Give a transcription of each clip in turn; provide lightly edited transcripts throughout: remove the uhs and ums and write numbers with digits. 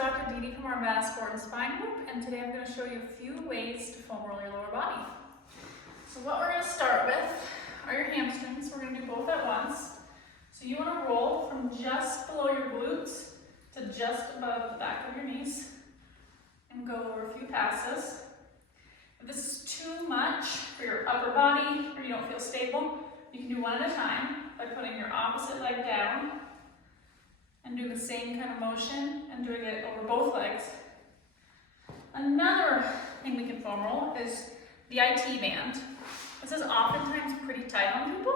Dr. Didi from our Advanced Sport and Spine Group, and today I'm going to show you a few ways to foam roll your lower body. So what we're going to start with are your hamstrings. We're going to do both at once. So you want to roll from just below your glutes to just above the back of your knees and go over a few passes. If this is too much for your upper body or you don't feel stable, you can do one at a time by putting your opposite leg down and doing the same kind of motion and doing it over both legs. Another thing we can foam roll is the IT band. This is oftentimes pretty tight on people,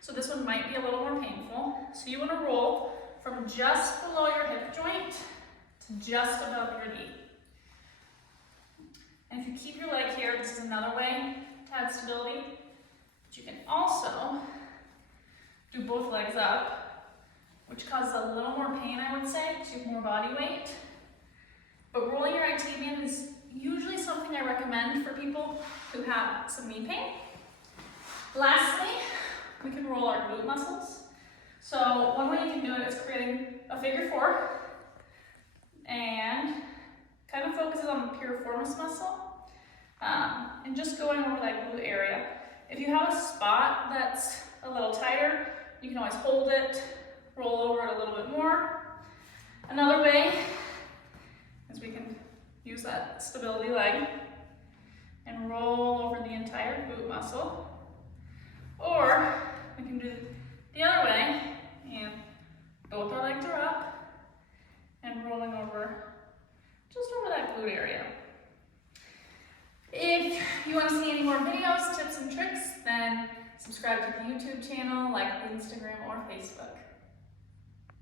so this one might be a little more painful. So you want to roll from just below your hip joint to just above your knee. And if you keep your leg here, this is another way to add stability. But you can also do both legs up, which causes a little more pain, I would say, because you have more body weight. But rolling your IT band is usually something I recommend for people who have some knee pain. Lastly, we can roll our glute muscles. So one way you can do it is creating a figure four and kind of focuses on the piriformis muscle and just going over that glute area. If you have a spot that's a little tighter, you can always hold it, roll over it a little bit more. Another way is we can use that stability leg and roll over the entire glute muscle. Or we can do it the other way, and both our legs are up and rolling over just over that glute area. If you want to see any more videos, tips, and tricks, then subscribe to the YouTube channel, like the Instagram or Facebook.